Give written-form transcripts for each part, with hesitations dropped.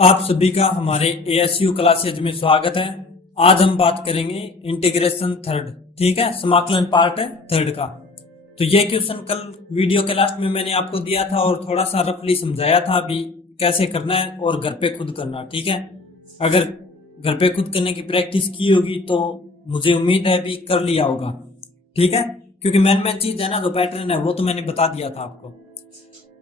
आप सभी का हमारे एएसयू क्लासेज में स्वागत है। आज हम बात करेंगे इंटीग्रेशन थर्ड, ठीक है, समाकलन पार्ट है थर्ड का। तो ये क्वेश्चन कल वीडियो के लास्ट में मैंने आपको दिया था और थोड़ा सा रफली समझाया था अभी कैसे करना है और घर पे खुद करना, ठीक है। अगर घर पे खुद करने की प्रैक्टिस की होगी तो मुझे उम्मीद है भी कर लिया होगा, ठीक है, क्योंकि मेन चीज है ना, जो पैटर्न है वो तो मैंने बता दिया था आपको।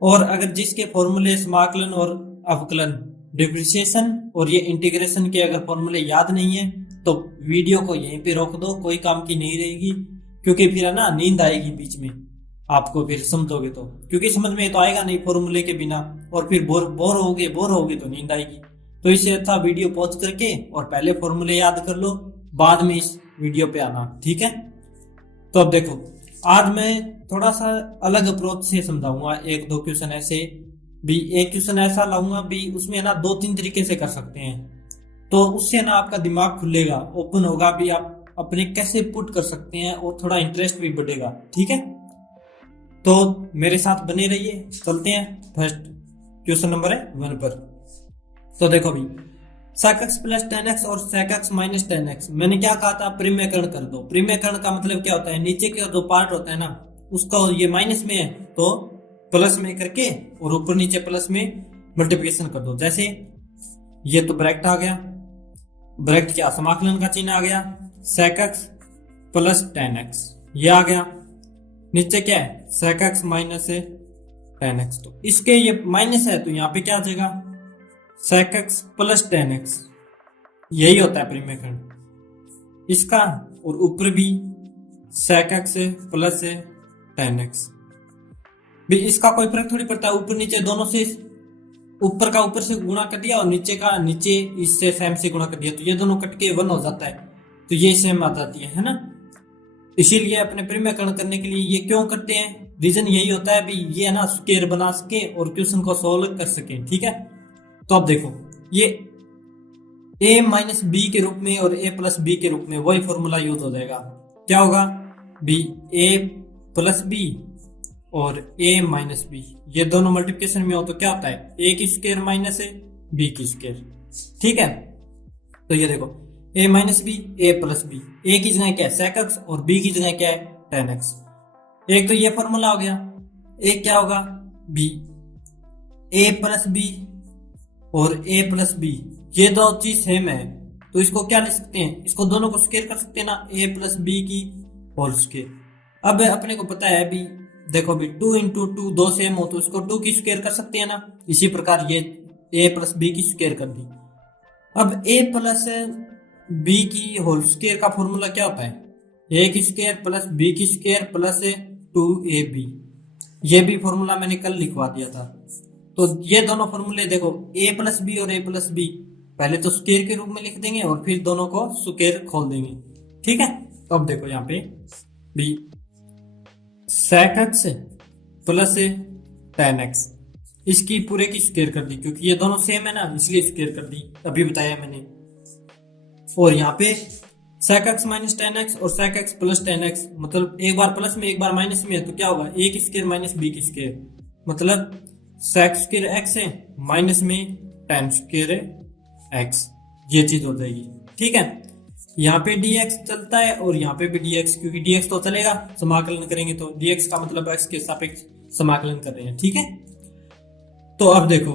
और अगर जिसके फॉर्मूले समाकलन और अवकलन, डिफरेंशिएशन और ये इंटीग्रेशन के अगर फॉर्मूले याद नहीं है तो वीडियो को यहीं पे रोक दो, कोई काम की नहीं रहेगी, क्योंकि फिर है ना नींद आएगी बीच में आपको, फिर समझोगे तो, क्योंकि समझ में तो आएगा नहीं फॉर्मूले के बिना, और फिर बोर होगे तो नींद आएगी। तो इससे अच्छा वीडियो पॉज करके और पहले फॉर्मूले याद कर लो, बाद में इस वीडियो पे आना, ठीक है। तो अब देखो, आज मैं थोड़ा सा अलग अप्रोच से समझाऊंगा। एक दो क्वेश्चन ऐसे भी, एक क्वेश्चन ऐसा लाऊंगा भी, उसमें ना दो तीन तरीके से कर सकते हैं, तो उससे ना आपका दिमाग खुलेगा, ओपन होगा भी, आप अपने कैसे पुट कर सकते हैं और थोड़ा इंटरेस्ट भी बढ़ेगा, ठीक है। तो मेरे साथ बने रहिए, चलते हैं फर्स्ट क्वेश्चन नंबर 1 पर। तो देखो भी, sec x plus ten x और sec x minus ten x, मैंने क्या कहा था, प्रीमेयकरण कर दो। प्रीमेयकरण का मतलब क्या होता है, नीचे का जो पार्ट होता है ना उसका, ये माइनस में है तो प्लस में करके और ऊपर नीचे प्लस में मल्टीप्लिकेशन कर दो। जैसे ये तो ब्रैकेट आ गया, ब्रैकेट क्या, समाकलन का चिन्ह आ गया, sec x plus ten x ये आ गया, नीचे क्या है sec x minus ten x, तो इसके ये माइनस है तो यहाँ पे क्या आ जाएगा sec x plus ten x, यही होता है प्रीमेयकरण इसका। और ऊपर भी sec x plus ten x, भी इसका कोई फर्क थोड़ी पड़ता है, ऊपर नीचे दोनों से, ऊपर का ऊपर से गुणा कर दिया और नीचे का नीचे इससे सेम से गुणा कर दिया, तो ये दोनों कट के 1 हो जाता है, तो ये सेम आ जाती है ना। इसीलिए अपने प्रीमेयकरण करने के लिए ये क्यों करते हैं, रीजन यही होता है भी, ये है ना स्क्वायर बना सके और क्वेश्चन को सोल्व कर सके, ठीक है। तो अब देखो, ये a माइनस बी के रूप में और a प्लस बी के रूप में वही फॉर्मूला यूज हो जाएगा। क्या होगा b a प्लस बी और a माइनस बी, ये दोनों मल्टीप्लिकेशन में हो तो क्या होता है a की स्क्वायर माइनस b की स्क्वायर, ठीक है। तो ये देखो a minus b a plus b, a की जगह क्या है sec x और b की जगह क्या है tan x। एक तो ये फॉर्मूला हो गया, एक क्या होगा b a प्लस बी और a प्लस बी, ये दो चीज सेम है तो इसको क्या ले सकते हैं, इसको दोनों को स्क्वायर कर सकते हैं ना, a प्लस बी की होल स्क्वायर। अब अपने को पता है भी, देखो भी 2 इंटू 2 दो सेम हो तो इसको 2 की स्क्वायर कर सकते हैं ना, इसी प्रकार ये a प्लस बी की स्क्वायर कर दी। अब a प्लस बी की होल स्क्वायर का फॉर्मूला क्या होता है, a की स्क्वायर प्लस b की स्क्वायर प्लस 2ab, ये भी फॉर्मूला मैंने कल लिखवा दिया था। तो ये दोनों फॉर्मूले देखो, a प्लस बी और a प्लस बी पहले तो स्क्वायर के रूप में लिख देंगे और फिर दोनों को स्क्वायर खोल देंगे, ठीक है। तो अब देखो यहाँ पे भी sec x plus tan x, इसकी पूरे की स्क्वायर कर दी, क्योंकि ये दोनों सेम है ना इसलिए स्क्वायर कर दी, अभी बताया मैंने। और यहाँ पे sec x minus tan x और sec x plus tan x, मतलब एक बार प्लस में एक बार माइनस में है तो क्या होगा a की स्क्वायर माइनस b की स्क्वायर, मतलब sec स्क्वायर x है माइनस में tan स्क्वायर x, ये चीज हो जाएगी, ठीक है। यहाँ पे dx चलता है और यहाँ पे भी dx, क्योंकि dx तो चलेगा, समाकलन करेंगे तो dx का मतलब x के सापेक्ष समाकलन कर रहे हैं, ठीक है। तो अब देखो,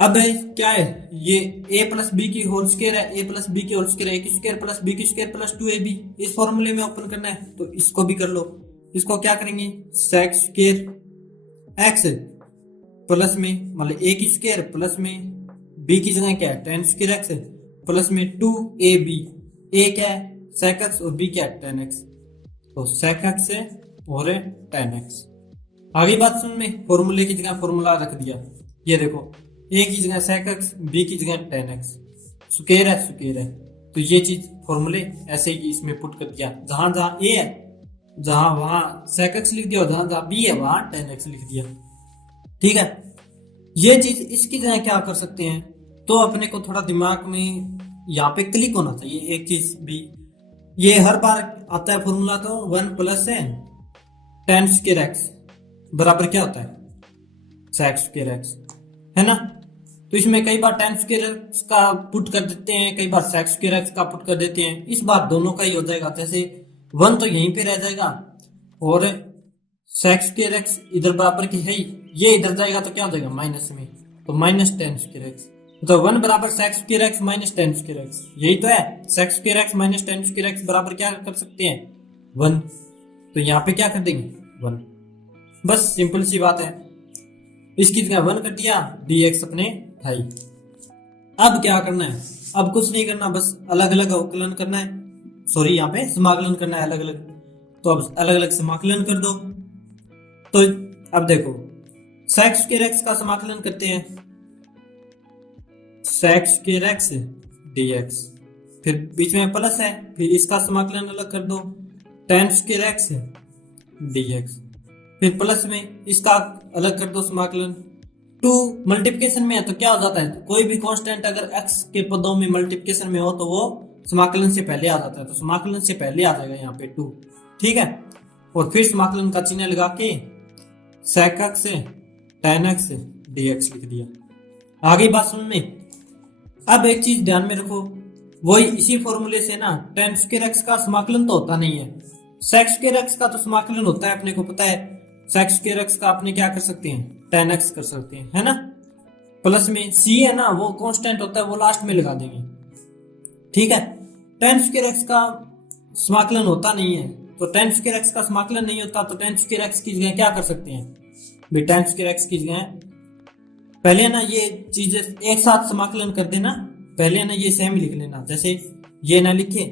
अब क्या है, ये a प्लस बी की होल स्क्वायर है, a प्लस बी की होल स्क्वायर है, a की स्क्वायर प्लस b की स्क्वायर प्लस 2ab, इस फॉर्मूले में ओपन करना है तो इसको भी कर लो। इसको क्या करेंगे, sec स्क्वायर x प्लस में मतलब a की स्क्वायर प्लस में b की जगह क्या है tan स्क्वायर x प्लस में 2ab, a क्या है sec x और b क्या है tan x, तो sec x और tan x। आगे बात सुन में, फॉर्मूले की जगह फॉर्मूला रख दिया, ये देखो a की जगह sec x, b की जगह tan x, स्क्वायर है, तो ये चीज फॉर्मूले ऐसे ही इसमें पुट कर दिया, जहां जहां a है जहां वहां sec x लिख दिया और जहां जहां b है वहां tan x लिख दिया, ठीक है। ये चीज इसकी जगह क्या कर सकते हैं, तो अपने को थोड़ा दिमाग में यहाँ पे क्लिक होना चाहिए एक चीज भी, ये हर बार आता है फॉर्मूला, तो 1 प्लस tan स्क्वायर x बराबर क्या होता है sec स्क्वायर x, है ना। तो इसमें कई बार tan स्क्वायर एक्स का पुट कर देते हैं, कई बार sec स्क्वायर एक्स का पुट कर देते हैं। इस बार दोनों का ही हो जाएगा, जैसे 1 तो यहीं पे रह जाएगा और sec स्क्वायर एक्स इधर बराबर की है ही, ये इधर जाएगा तो क्या हो जाएगा माइनस में, तो माइनस tan स्क्वायर एक्स, तो 1 बराबर sec square x minus tan square x, यही तो है। sec square x minus tan square x बराबर क्या कर सकते हैं 1, तो यहाँ पे क्या कर देंगे 1, बस सिंपल सी बात है। इसकी जगह 1 कर दिया, dx अपने था ही। अब क्या करना है, अब कुछ नहीं करना, बस अलग अलग अवकलन करना है, सॉरी यहाँ पे समाकलन करना है अलग अलग। तो अब अलग अलग समाकलन कर दो। तो अब देखो sec स्क्वायर एक्स का समाकलन करते हैं, sec स्क्वायर एक्स dx, फिर बीच में प्लस है, फिर इसका समाकलन अलग कर दो tan स्क्वायर एक्स dx, फिर प्लस में इसका अलग कर दो समाकलन। 2 मल्टीप्लिकेशन में है तो क्या हो जाता है, कोई भी कांस्टेंट अगर x के पदों में मल्टीप्लिकेशन में हो तो वो समाकलन से पहले आ जाता है, तो समाकलन से पहले आ जाएगा यहाँ पे 2, ठीक है। और फिर समाकलन का चिन्ह लगा के sec x tan x dx लिख दिया। आगे बात समझ में। अब एक चीज ध्यान में रखो, वही इसी फॉर्मूले से ना tan स्क्वायर x का समाकलन तो होता नहीं है, sec स्क्वायर x का तो समाकलन होता है, अपने को पता है। sec स्क्वायर x का अपने क्या कर सकते हैं tan x कर सकते हैं, है ना। प्लस में c है ना, वो कांस्टेंट होता है, वो लास्ट में लगा देंगे, ठीक है। tan स्क्वायर x का समाकलन होता नहीं है, तो tan स्क्वायर x का समाकलन नहीं होता, तो tan स्क्वायर x की जगह क्या कर सकते हैं भाई, tan स्क्वायर x की जगह पहले ना ये चीजें एक साथ समाकलन कर देना, पहले ना ये सेम लिख लेना, जैसे ये ना लिखे,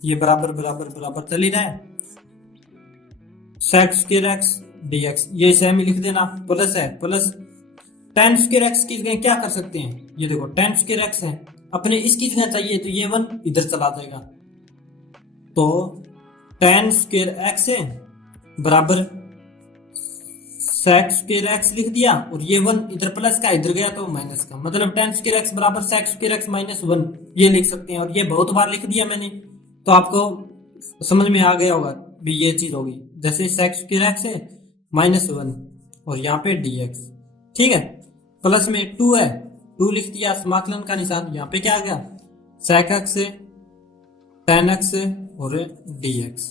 ये बराबर बराबर बराबर चल ही रहा है, sec स्क्वायर एक्स dx ये सेम लिख देना, प्लस है प्लस tan स्क्वायर एक्स की जगह क्या कर सकते हैं, ये देखो tan स्क्वायर एक्स है, अपने इसकी जगह चाहिए तो ये 1 इधर चला जाएगा, तो tan स्क्वायर एक्स है बराबर sec स्क्वायर एक्स लिख दिया, और ये 1 इधर प्लस का इधर गया तो माइनस का, मतलब tan स्क्वायर एक्स बराबर sec स्क्वायर एक्स माइनस 1 ये लिख सकते हैं। और ये बहुत बार लिख दिया मैंने, तो आपको समझ में आ गया होगा भी ये चीज होगी, जैसे sec स्क्वायर एक्स है माइनस 1 और यहाँ पे dx, ठीक है। प्लस में 2 है, 2 लिख दिया, समाकलन का निशान, यहाँ पे क्या आ गया sec x है tan x है और dx।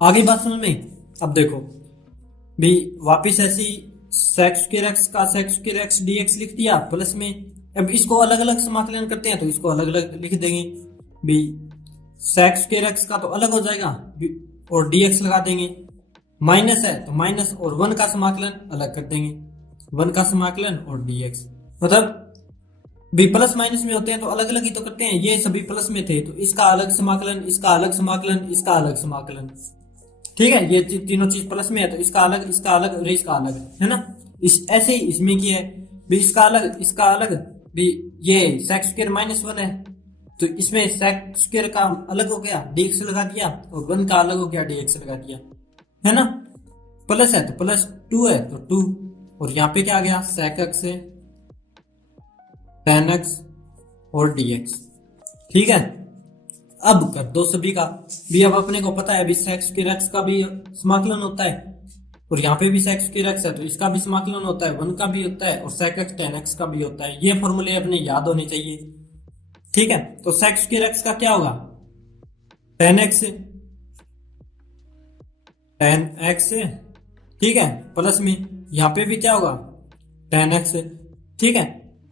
आगे बात समझ में। अब देखो भी वापिस ऐसी sec स्क्वायर एक्स का sec स्क्वायर एक्स dx लिख दिया, प्लस में अब इसको अलग अलग समाकलन करते हैं तो इसको अलग अलग लिख देंगे भी, sec स्क्वायर एक्स का तो अलग हो जाएगा और dx लगा देंगे, माइनस है तो माइनस और 1 का समाकलन अलग कर देंगे, 1 का समाकलन और dx, मतलब भी प्लस माइनस में होते हैं तो अलग अलग ही तो करते हैं, ये सभी प्लस में थे तो इसका अलग समाकलन, इसका अलग समाकलन, इसका अलग समाकलन, ठीक है। ये तीनों चीज प्लस में है तो इसका अलग और इसका अलग है ना। इस ऐसे ही इसमें की है भी, इसका अलग भी, ये sec स्क्वायर माइनस 1 है तो इसमें sec स्क्वायर का अलग हो गया dx लगा दिया, और 1 का अलग हो गया dx लगा दिया, है ना। प्लस है तो प्लस 2 है तो 2, और यहाँ पे क्या आ गया sec x है tan x और dx, ठीक है। अब कर दो सभी का भी, अब अपने को पता है अभी sec स्क्वायर एक्स का भी समाकलन होता है, और यहाँ पे भी sec स्क्वायर एक्स है तो इसका भी समाकलन होता है, 1 का भी होता है और sec x tan x का भी होता है। ये फॉर्मूले अपने याद होने चाहिए, ठीक है। तो sec स्क्वायर एक्स का क्या होगा tan x है, ठीक है, प्लस में यहाँ पे भी क्या होगा tan x है, ठीक है।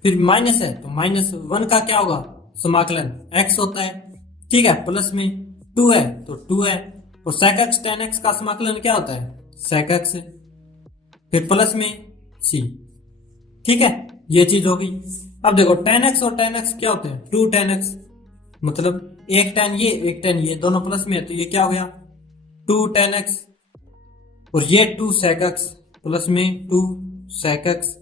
फिर माइनस है तो माइनस 1 का क्या होगा समाकलन x होता है, ठीक है, प्लस में 2 है तो 2 है, और sec x tan x का समाकलन क्या होता है sec x है, फिर प्लस में c, ठीक है, ये चीज होगी। अब देखो tan x और tan x क्या होते हैं 2 tan x, मतलब एक tan ये दोनों प्लस में है तो ये क्या हो गया 2 tan x, और ये 2 sec x, प्लस में 2 sec x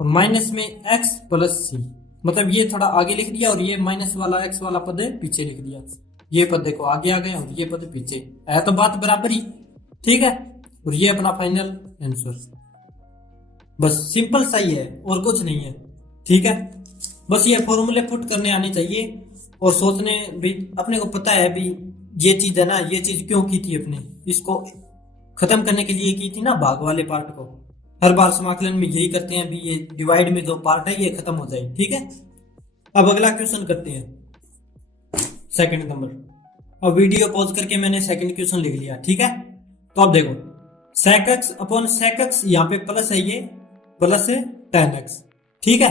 और माइनस में x प्लस c, मतलब ये थोड़ा आगे लिख दिया और ये माइनस वाला x वाला पद पीछे लिख दिया, ये पद देखो आगे आ गया और ये पद पीछे है, तो बात बराबर ही, ठीक है। और ये अपना फाइनल आंसर, बस सिंपल सही है और कुछ नहीं है, ठीक है। बस ये फॉर्मूले पुट करने आने चाहिए और सोचने भी, अपने को पता है भी ये चीज है ना, ये चीज क्यों की थी, अपने इसको खत्म करने के लिए की थी ना भाग वाले पार्ट को, हर बार समाकलन में यही करते हैं, अभी ये डिवाइड में जो पार्ट है ये खत्म हो जाए। ठीक है, अब अगला क्वेश्चन करते हैं सेकंड नंबर। अब वीडियो पॉज करके मैंने सेकंड क्वेश्चन लिख लिया। ठीक है, तो अब देखो sec x upon sec x, यहाँ पे प्लस है, ये प्लस है tan x। ठीक है,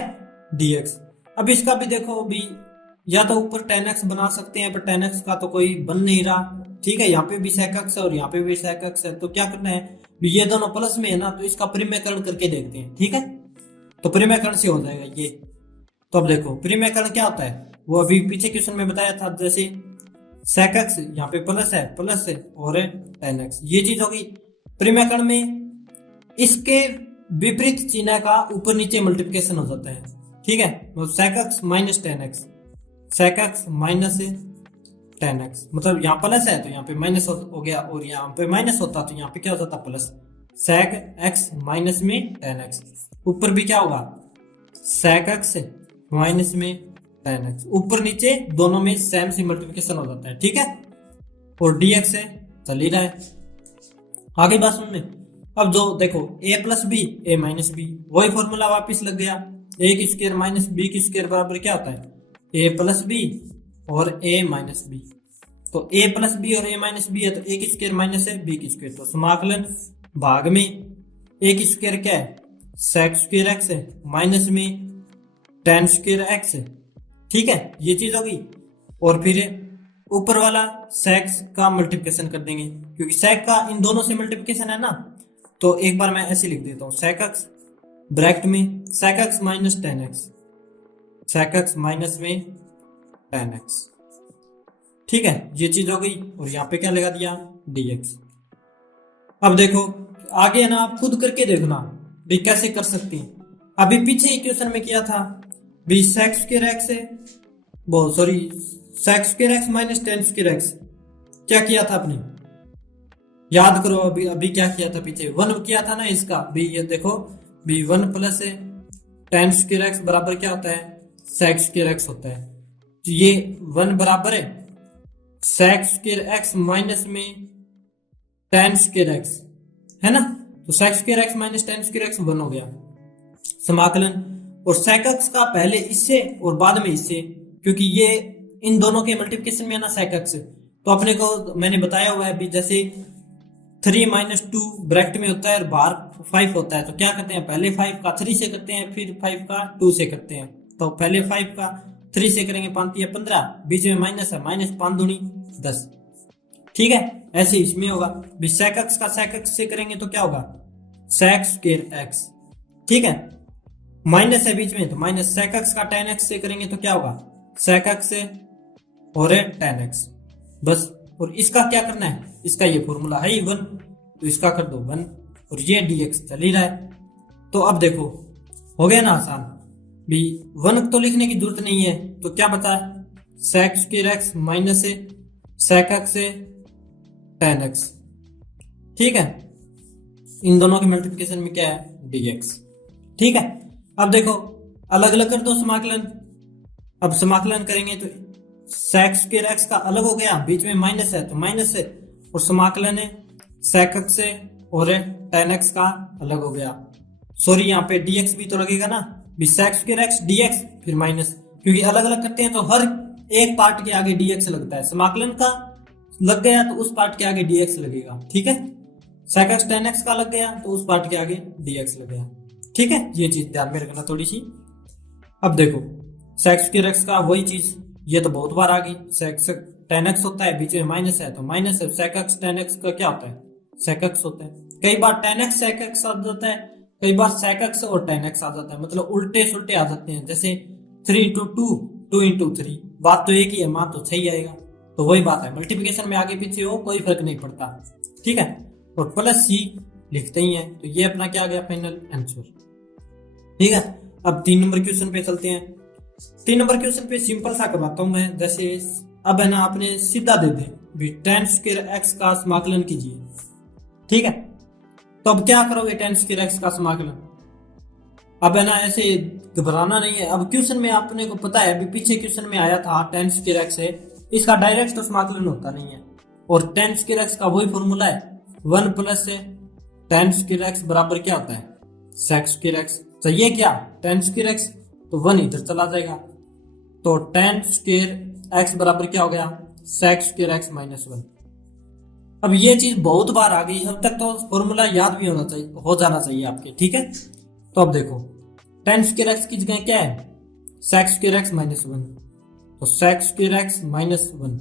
dx। अब इसका भी देखो, अभी या तो ऊपर tan x बना सकते हैं, पर tan x का तो कोई बन नहीं रहा। ठीक है, यहाँ पे भी sec x है और यहाँ पे भी sec x है, तो क्या करना है, ये दोनों प्लस में है ना, तो इसका परिमेयकरण करके देखते हैं। ठीक है, तो परिमेयकरण से हो जाएगा ये। तो अब देखो परिमेयकरण क्या होता है, वो अभी पीछे क्वेश्चन में बताया था, जैसे sec x यहाँ पे प्लस है और tan x, ये चीज होगी। परिमेयकरण में इसके विपरीत चिन्ह का ऊपर नीचे मल्टीप्लिकेशन हो जाता है। ठीक है, तो sec x minus tan x, sec x minus tan x, मतलब यहाँ प्लस है तो यहाँ पे माइनस हो गया, और यहाँ पे माइनस होता तो यहाँ पे क्या हो जाता प्लस, sec x माइनस में tan x। ऊपर भी क्या होगा, sec x माइनस में tan x, ऊपर नीचे दोनों में सेम से मल्टीप्लिकेशन हो जाता है। ठीक है, और dx है चल ही रहा है। आगे बात सुनने, अब जो देखो a plus b a minus b, वही फॉर्मूला वापिस लग गया, ए की स्क्वायर माइनस बी की स्क्वायर बराबर क्या होता है, ए प्लस बी और ए माइनस बी। तो ए प्लस बी और ए माइनस बी है, तो ए की स्क्वायर माइनस है बी की स्क्वायर, तो समाकलन भाग में ए की स्क्वायर क्या है, sec स्क्वायर एक्स है, माइनस में tan स्क्वायर एक्स है। ठीक है, ये चीज होगी, और फिर ऊपर वाला sec का मल्टीप्लिकेशन कर देंगे, क्योंकि sec का इन दोनों से मल्टीप्लिकेशन है ना। तो एक बार मैं ऐसे लिख देता हूँ, sec x ब्रैकेट में sec x minus tan x, sec x minus में tan x। ठीक है, ये चीज हो गई, और यहाँ पे क्या लगा दिया, dx। अब देखो आगे है ना, आप खुद करके देखना भी कैसे कर सकते हैं। अभी पीछे इक्वेशन में किया था भी sec स्क्वायर x है, वो sorry sec square x minus tan square x, क्या किया था आपने, याद करो। अभी अभी क्या किया था, पीछे 1 किया था ना इसका भी, ये देखो भी 1 प्लस है tan स्क्वायर x बराबर क्या होता है, sec स्क्वायर x होता है। तो ये 1 बराबर है sec स्क्वायर x माइनस में tan स्क्वायर x, है ना। तो sec square x minus tan square x 1 हो गया समाकलन, और sec x का पहले इससे और बाद में इससे, क्योंकि ये इन दोनों के मल्टीप्लिकेशन में है ना sec x, तो अपने को मैंने बताया हुआ है भी, जैसे 3 माइनस 2 ब्रैकेट में होता है और बाहर 5 होता है, तो क्या करते हैं, पहले 5 का 3 से करते हैं, फिर 5 का 2 से करते हैं। तो पहले 5 का 3 से करेंगे, 5 या 15, बीच में माइनस है, माइनस 5 दूनी 10। ठीक है, ऐसे इसमें होगा भी sec x का sec x से करेंगे तो क्या होगा, sec स्क्वायर x। ठीक है, माइनस है बीच में, तो माइनस sec x का tan x से करेंगे तो क्या होगा, sec x से और tan x, बस। और इसका क्या करना है, इसका ये फॉर्मूला है ही 1, तो इसका कर दो 1, और ये dx चल ही रहा है। तो अब देखो हो गया ना आसान भी, 1 तो लिखने की जरूरत नहीं है, तो क्या बता है, sec स्क्वायर x माइनस से sec x से tan x। ठीक है, इन दोनों के मल्टीप्लिकेशन में क्या है, dx। ठीक है, अब देखो अलग अलग कर दो समाकलन। अब समाकलन करेंगे तो sec स्क्वायर x का अलग हो गया, बीच में माइनस है तो माइनस है, और समाकलन है sec x से और tan x का अलग हो गया। सॉरी यहाँ पे dx भी तो लगेगा ना, भी sec स्क्वायर x dx फिर माइनस, क्योंकि अलग अलग करते हैं तो हर एक पार्ट के आगे dx लगता है। समाकलन का लग गया तो उस पार्ट के आगे dx लगेगा। ठीक है, sec x tan x का लग गया तो उस पार्ट के आगे dx लग गया। ठीक है, ये चीज ध्यान में रखना थोड़ी सी। अब देखो sec स्क्वायर x का वही चीज, ये तो बहुत बार आ गई, sec tan x होता है, बीच में माइनस है तो माइनस है, sec x tan x का क्या होता है, sec x होता है। कई बार tan x sec x आ जाता है, कई बार sec x और tan x आ जाता है, मतलब उल्टे सुल्टे आ जाते हैं, जैसे 3 into 2 2 into 3, बात तो एक ही है, मान तो सही आएगा। तो वही बात है, मल्टीप्लिकेशन में आगे पीछे हो कोई फर्क नहीं पड़ता। ठीक है, और प्लस सी लिखते ही है, तो ये अपना क्या आ गया फाइनल आंसर। ठीक है, अब 3 नंबर क्वेश्चन पे चलते हैं। 3 नंबर क्वेश्चन पे सिंपल सा करवाता हूं मैं, जैसे अब है ना आपने सीधा दे दे भी tan स्क्वायर x का समाकलन कीजिए। ठीक है, तो अब क्या करोगे tan स्क्वायर x का समाकलन, अब है ना ऐसे घबराना नहीं है। अब क्वेश्चन में आपने को पता है, अभी पीछे क्वेश्चन में आया था tan स्क्वायर x है, इसका डायरेक्ट तो समाकलन होता नहीं है, और tan स्क्वायर x का वही फॉर्मूला है 1 प्लस tan स्क्वायर x बराबर क्या होता है, सेक स्क्वायर एक्स चाहिए क्या, टेन स्क्वायर एक्स, तो 1 इधर चला जाएगा, तो टेन स्क्वायर एक्स बराबर क्या हो गया, सेक स्क्वायर एक्स माइनस 1। अब ये चीज बहुत बार आ गई, अब तक तो फॉर्मूला याद भी होना चाहिए, हो जाना चाहिए आपके, ठीक है। तो अब देखो टेन स्क्वायर एक्स की जगह क्या है, सेक स्क्वायर एक्स माइनस 1, तो sec square x minus 1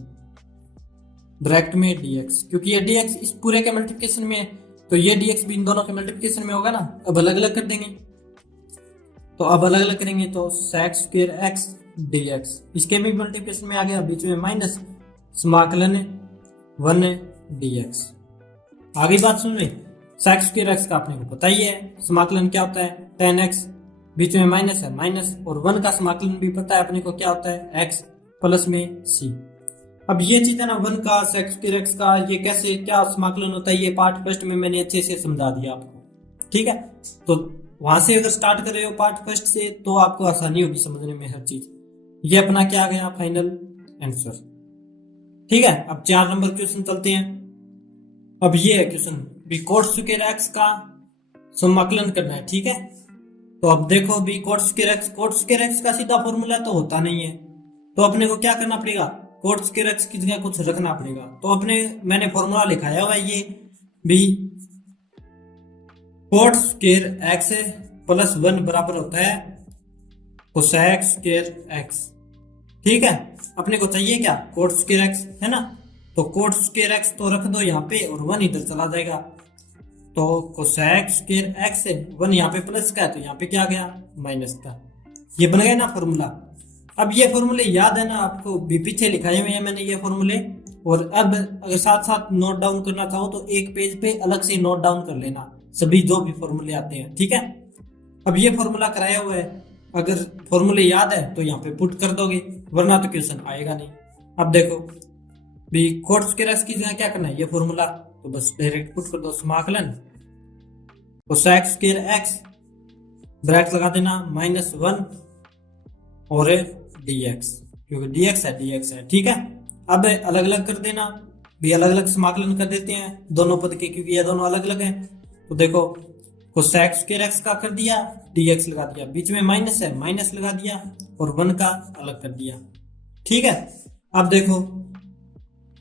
bracket में dx, क्योंकि ये dx इस पूरे के मल्टीप्लिकेशन में है, तो ये dx भी इन दोनों के मल्टीप्लिकेशन में होगा ना। अब अलग अलग कर देंगे, तो अब अलग अलग करेंगे तो सेक स्क्वायर एक्स dx, इसके भी मल्टीप्लिकेशन में आ गया, बीच में माइनस, समाकलन 1 dx। आगे बात सुन रहे, सेक स्क्वायर एक्स का आपने को पता ही है, समाकलन क्या होता है, टेन एक्स, बीच में माइनस है माइनस, और 1 का समाकलन भी पता है अपने को क्या होता है, x प्लस में c। अब ये चीज है ना 1 का सेक स्क्वायर एक्स का ये कैसे क्या समाकलन होता है, ये पार्ट फर्स्ट में मैंने अच्छे से समझा दिया आपको, ठीक है। तो वहां से अगर स्टार्ट कर रहे हो पार्ट फर्स्ट से तो आपको आसानी होगी समझने में हर चीज। ये अपना क्या आ गया फाइनल आंसर, ठीक है। अब 4 नंबर क्वेश्चन चलते हैं। अब ये है क्वेश्चन भी कोट स्क्वायर एक्स का समाकलन करना है, ठीक है। तो अब देखो भी कोट स्क्वायर एक्स का सीधा फॉर्मूला तो होता नहीं है, तो अपने को क्या करना पड़ेगा, कोट स्क्वायर एक्स की जगह कुछ रखना पड़ेगा। तो अपने मैंने फॉर्मूला लिखाया हुआ है ये भी कोट स्क्वायर एक्स प्लस 1 बराबर होता है कोसेक स्क्वायर एक्स, ठीक है। अपने को चाहिए क्या, कोट स्क्वायर एक्स है ना, तो कोट स्क्वायर एक्स तो रख दो यहाँ पे और 1 इधर चला जाएगा, तो कोसेक स्क्वायर एक्स है 1 यहाँ पे प्लस का है, तो यहाँ पे क्या आ गया माइनस का। ये बन गया ना फॉर्मूला। अब ये फॉर्मूले याद है ना आपको, भी पीछे लिखाए हुए हैं मैंने ये फॉर्मूले, और अब अगर साथ साथ नोट डाउन करना चाहो तो एक पेज पे अलग से नोट डाउन कर लेना सभी जो भी फॉर्मूले आते हैं, ठीक है। अब ये फॉर्मूला कराया हुआ है, अगर फॉर्मूले याद है तो यहाँ पे पुट कर दोगे, वरना तो क्वेश्चन आएगा नहीं। अब देखो भी कोट स्क्वायर एक्स की जगह क्या करना है, ये फॉर्मूला, तो बस डायरेक्ट पुट कर दो, समाकलन कोसेक स्क्वायर एक्स ब्रैकेट लगा देना माइनस 1 और dx, क्योंकि dx है, ठीक है। अब अलग अलग कर देना भी, अलग अलग समाकलन कर देते हैं दोनों पद के, क्योंकि ये दोनों अलग अलग हैं। तो देखो कोसेक स्क्वायर एक्स का कर दिया, dx लगा दिया, बीच में माइनस है माइनस लगा दिया, और 1 का अलग कर दिया, ठीक है। अब देखो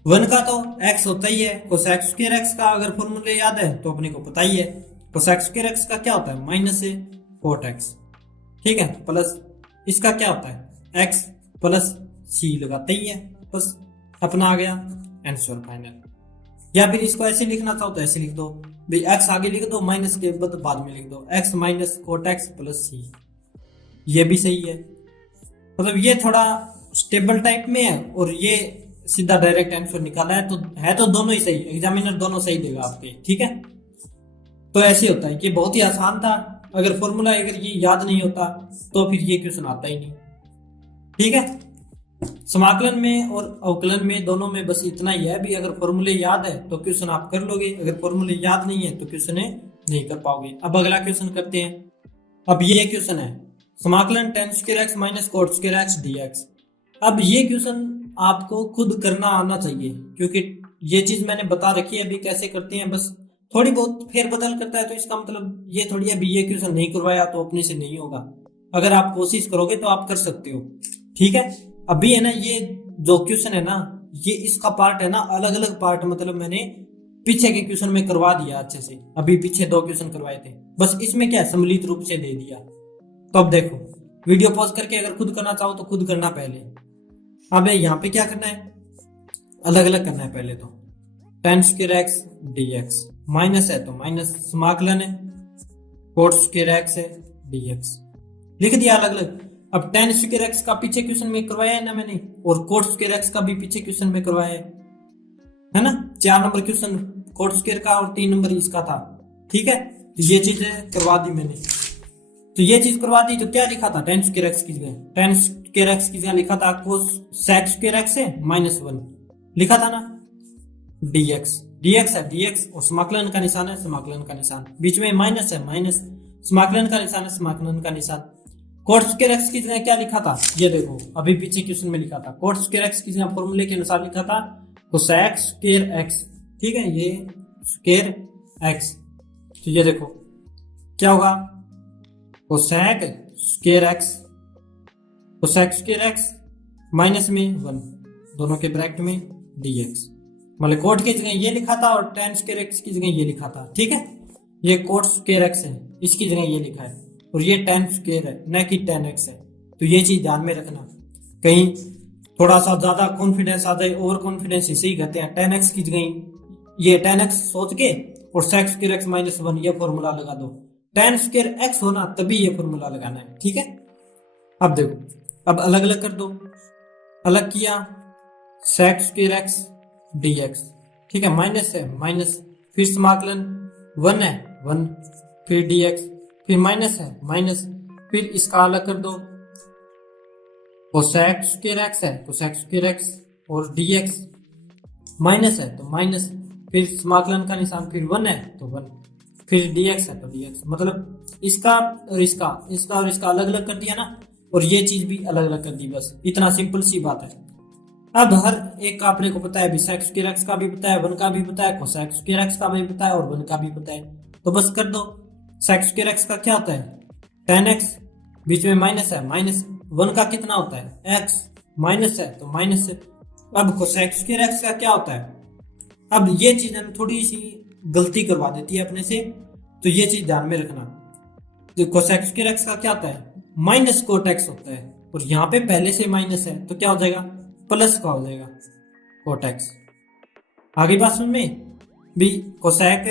1 का तो x होता ही है, कोसेक स्क्वायर एक्स का अगर फॉर्मूले याद है तो अपने को पता ही है, कोसेक स्क्वायर एक्स का क्या होता है माइनस है कोट एक्स, ठीक है, प्लस इसका क्या होता है x प्लस c लगाते ही है, बस अपना आ गया आंसर फाइनल। या फिर इसको ऐसे लिखना चाहो तो ऐसे लिख दो भाई, x आगे लिख दो, माइनस के बाद में लिख दो x minus cot x plus c, ये भी सही है। मतलब ये थोड़ा स्टेबल टाइप में है, और ये सीधा डायरेक्ट आंसर निकाला है तो दोनों ही सही, एग्जामिनर दोनों सही देगा आपके, ठीक है। तो ऐसे होता है, ये बहुत ही आसान था, अगर फॉर्मूला अगर ये याद नहीं होता तो फिर ये क्वेश्चन आता ही नहीं, ठीक है। समाकलन में और अवकलन में दोनों में बस इतना ही है भी, अगर फॉर्मूले याद है तो क्वेश्चन आप कर लोगे, अगर फॉर्मूले याद नहीं है तो क्वेश्चन नहीं कर पाओगे। अब अगला क्वेश्चन करते हैं। अब ये क्वेश्चन है समाकलन ten square x minus cot square x dx। अब ये क्वेश्चन आपको खुद करना आना चाहिए, क्योंकि ये चीज मैंने बता रखी है अभी कैसे करते हैं, बस थोड़ी बहुत फेर बदल करता है, तो इसका मतलब ये थोड़ी है भी ये क्वेश्चन नहीं करवाया तो अपने से नहीं होगा, अगर आप कोशिश करोगे तो आप कर सकते हो, ठीक है। अभी है ना ये जो क्वेश्चन है ना, ये इसका पार्ट है ना अलग अलग पार्ट, मतलब मैंने पीछे के क्वेश्चन में करवा दिया अच्छे से, अभी पीछे 2 क्वेश्चन करवाए थे, बस इसमें क्या सम्मिलित रूप से दे दिया। तो अब देखो वीडियो पॉज करके अगर खुद करना चाहो तो खुद करना पहले। अब यहाँ पे क्या करना है, अलग अलग करना है पहले तो, ten square x dx, minus है तो माइनस, समाकलन है कोट स्क्वायर एक्स है dx, लिख दिया अलग अलग। अब टेन स्क्वायर एक्स का पीछे क्वेश्चन में करवाया है ना मैंने, और कोट स्क्वायर एक्स का भी पीछे क्वेश्चन में करवाया है ना, 4 नंबर क्वेश्चन कोट स्क्वायर का और 3 नंबर इसका था, ठीक है। तो ये चीज करवा दी मैंने, तो ये चीज करवा दी, तो क्या लिखा था टेन स्क्वायर एक्स की जगह, टेन स्क्वायर एक्स की जगह लिखा था कोसेक स्क्वायर एक्स है माइनस 1 लिखा था ना, dx है dx, और समाकलन का निशान है समाकलन का निशान, बीच में माइनस है माइनस, समाकलन का निशान है समाकलन का निशान। कोट स्क्वायर एक्स की जगह क्या लिखा था, ये देखो अभी पीछे क्वेश्चन में लिखा था, कोट स्क्वायर एक्स की जगह फॉर्मूले के अनुसार लिखा था कोसेक स्क्वायर एक्स, ठीक है, ये स्क्वायर एक्स। तो ये देखो क्या होगा cosec square x, cosec square x minus में 1, दोनों के ब्रैकेट में dx। मतलब कोट की जगह ये लिखा था और tan स्क्वायर एक्स की जगह ये लिखा था, ठीक है। ये कोट स्क्वायर एक्स है, इसकी जगह ये लिखा है, और ये tan स्क्वायर है न कि tan x है। तो ये चीज ध्यान में रखना, कहीं थोड़ा सा ज्यादा कॉन्फिडेंस आ जाए, ओवर कॉन्फिडेंस इसे ही कहते हैं। tan x की जगह ये tan x सोच के और sec स्क्वायर एक्स माइनस 1 ये फॉर्मूला लगा दो। tan स्क्वायर एक्स होना तभी ये फॉर्मूला लगाना है, ठीक है। अब देखो, अब अलग अलग कर दो, अलग किया sec स्क्वायर एक्स dx, ठीक है, माइनस है माइनस, फिर समाकलन 1 है 1, फिर dx, फिर माइनस है माइनस, फिर इसका अलग कर दो, कोसेक स्क्वायर एक्स है कोसेक स्क्वायर एक्स और dx माइनस है तो माइनस, फिर समाकलन का निशान, फिर 1 है तो 1, फिर dx है तो dx। मतलब इसका और इसका, इसका और इसका अलग अलग कर दिया ना, और ये चीज भी अलग अलग कर दी, बस इतना सिंपल सी बात है। अब हर एक का अपने को पता है, sec स्क्वायर एक्स का भी पता है, 1 का भी पता है, कोसेक स्क्वायर एक्स का भी पता है और 1 का भी पता है, तो बस कर दो। sec स्क्वायर एक्स का क्या होता है tan x, बीच में माइनस है माइनस, 1 का कितना होता है x, माइनस है तो माइनस है। अब कोसेक स्क्वायर एक्स का क्या होता है, अब ये चीज हम थोड़ी सी गलती करवा देती है अपने से, तो ये चीज ध्यान में रखना। तो कोसेक स्क्वायर एक्स का क्या होता है माइनस कोट एक्स होता है, और यहाँ पे पहले से माइनस है तो क्या हो जाएगा प्लस का हो जाएगा कोट एक्स। आगे बात सुन में भी, कोसेक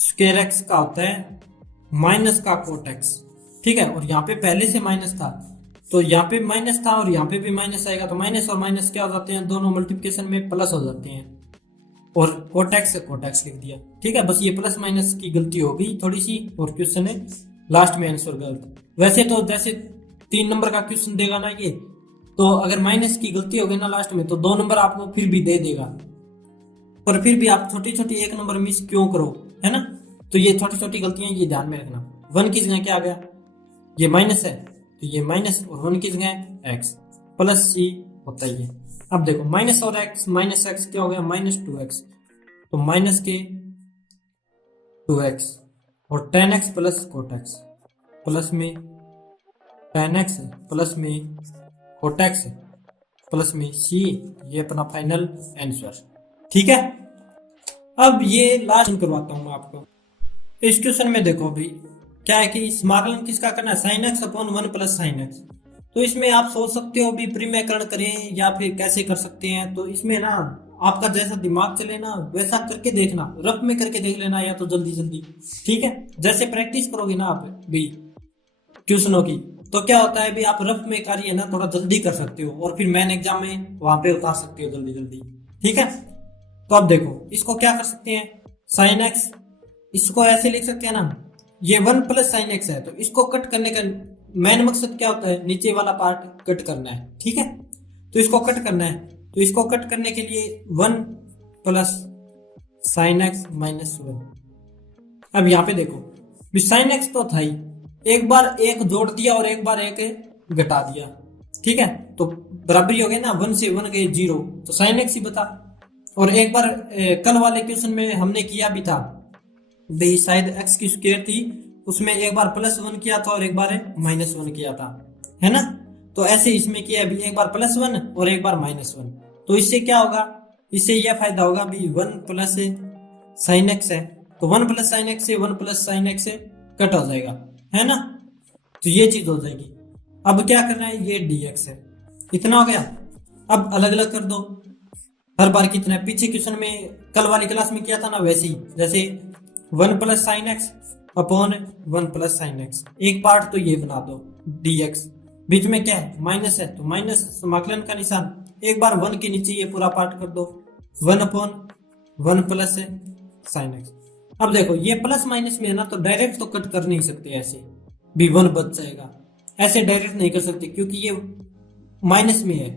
स्क्वायर एक्स का होता है माइनस का कोट एक्स, ठीक है, और यहाँ पे पहले से माइनस था तो यहाँ पे माइनस था और यहाँ पे भी माइनस आएगा, तो माइनस और माइनस क्या हो जाते हैं, दोनों मल्टीप्लिकेशन में प्लस हो जाते हैं, और कोटेक्स लिख दिया, ठीक है। बस ये प्लस माइनस की गलती हो गई थोड़ी सी, और क्वेश्चन है लास्ट में आंसर गलत। वैसे तो जैसे 3 नंबर का क्वेश्चन देगा ना ये, तो अगर माइनस की गलती हो गई ना लास्ट में, तो 2 नंबर आपको फिर भी दे देगा, पर फिर भी आप छोटी छोटी 1 नंबर मिस क्यों करो, है ना। तो ये छोटी छोटी गलतियां ये ध्यान में रखना। 1 की जगह क्या आ गया, ये माइनस है तो ये माइनस, और 1 की जगह एक्स, प्लस सी होता ही है। अब देखो माइनस और एक्स, माइनस एक्स क्या हो गया माइनस 2x, तो माइनस के 2x और tan x plus cot x, plus में tan x प्लस में कोट एक्स प्लस में c, ये अपना फाइनल आंसर, ठीक है। अब ये लास्ट करवाता हूं मैं आपको। इस क्वेश्चन में देखो भाई क्या है कि समाकलन किसका करना है, sine x upon 1 plus sine x. तो इसमें आप सोच सकते हो भी परिमेयकरण करें या फिर कैसे कर सकते हैं, तो इसमें ना आपका जैसा दिमाग चले ना वैसा करके देखना, रफ में करके देख लेना या तो जल्दी जल्दी, ठीक है। जैसे प्रैक्टिस करोगे ना आप भी ट्यूशनों की, तो क्या होता है भी आप रफ में कार्य ना थोड़ा जल्दी कर सकते हो, और फिर मेन एग्जाम में वहां पे उतार सकते हो जल्दी जल्दी, ठीक है। तो अब देखो इसको क्या कर सकते हैं, साइन एक्स, इसको ऐसे लिख सकते हैं ना, ये 1 प्लस साइन एक्स है, तो इसको कट करने का मेन मकसद क्या होता है, नीचे वाला पार्ट कट करना है, ठीक है। तो इसको कट करना है, तो इसको कट करने के लिए 1 प्लस साइन एक्स माइनस 1। अब यहाँ पे देखो साइन एक्स तो था ही, एक बार एक जोड़ दिया और एक बार एक घटा दिया, ठीक है, तो बराबरी हो गई ना, 1 से 1 गए 0, तो साइन एक्स ही बता। और एक बार कल वाले क्वेश्चन में हमने किया भी था भाई, शायद एक्स की स्क्वायर थी, उसमें एक बार प्लस 1 किया था और एक बार माइनस 1 किया था, है ना। तो ऐसे इसमें किया अभी एक बार प्लस 1 और एक बार माइनस 1, तो इससे क्या होगा, इससे यह फायदा होगा भी 1 प्लस साइन एक्स है, तो 1 प्लस साइन एक्स से 1 प्लस साइन एक्स से कट हो जाएगा, है ना, तो ये चीज हो जाएगी। अब क्या करना है, ये dx है, इतना हो गया। अब अलग अलग कर दो, हर बार कितना है, पीछे क्वेश्चन में कल वाली क्लास में किया था ना वैसे ही, जैसे 1 plus sine x upon 1 plus sine x, एक पार्ट तो ये बना दो dx, बीच में क्या है माइनस है तो माइनस, समाकलन का निशान, एक बार 1 के नीचे ये पूरा पार्ट कर दो, 1 अपॉन 1 प्लस साइन एक्स। अब देखो ये प्लस माइनस में है ना, तो डायरेक्ट तो कट कर नहीं सकते, ऐसे भी 1 बच जाएगा, ऐसे डायरेक्ट नहीं कर सकते क्योंकि ये माइनस में है।